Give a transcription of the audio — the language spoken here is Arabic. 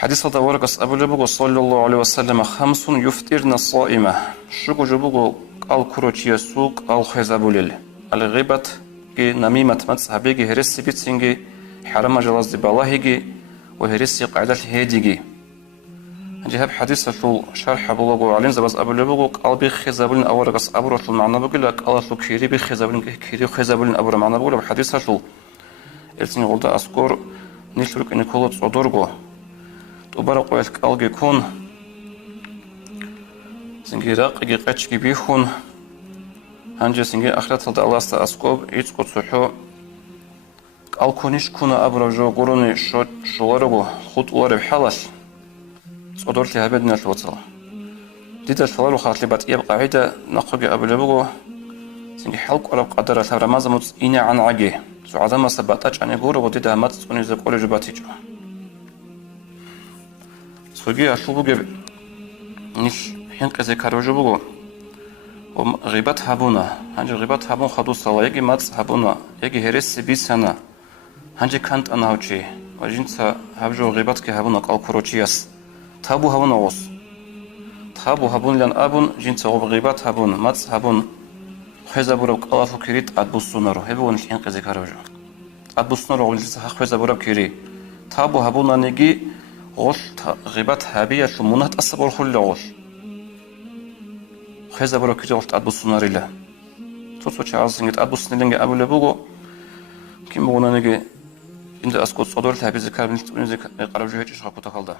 حديث دورك أبو لبوغ صلى الله عليه وسلم خمس يفطرن الصائمة شكو جبوغ قال كروتشي سوق قال خزابوليل الغيبة كي نميمة مذهبي هرسي بيتسينجي حرم جلاز بالله وهرسي قاعدة هيديجي جهاب حديث شو شرح بلوغ علين زباز أبو لبوغ قال بخزابولين أورقس أبو رسول المعنى بقول لك قال شو كيري بخزابولين كيري خزابولين أبو المعنى بقول لك حديث شو إلتني قلت أذكر نشرك إن كل تصدرقه تبارك ويلك ألقي كون سنجي راقي قتشكي بيخون هنجي سنجي أخرت الله استأسكوب يتسكو تسوحو ألكونيش كونا أبرجو قروني شوارغو خود وارب حالش صدورتي هبدنا الوصل ديدا شوارو خاطلي بات يبقى عيدا نقوغي أبلبغو سنجي حلق ورب قدر ثورة مازموت إينا عن عجي سعادة ما سباتاج عن يقورو وديدا همات سوني زقوري جباتيجو سوغي أشوبوغي نيش حينك زي كاروجوبوغو غيبات هابونا هنجي غيبات هابون خدو صلا يجي ماتس هابونا يجي هرس بيسانا هنجي كانت أنا هوشي وجنسا هبجو غيبات كي هابونا قال كروتشياس تابو هابونا غوص تابو هابون لان أبون جنسا غيبات هابون ماتس هابون خيزا بورو قلافو كريت عدبو السونارو هبو نيش حينك زي كاروجو عدبو السونارو ولجنسا خيزا بورو كري تابو هابونا نيجي غوش غيبات هابية شو منات أصبر خل غوش خيزا برو كي غوش أدبو السوناري له توصو شعاز إنجت أدبو السنين أبو لبوغو كي مغونا نيجي إنجا أسكوت صدور تهبي ذكر من قرب جهة شخاكو تخلده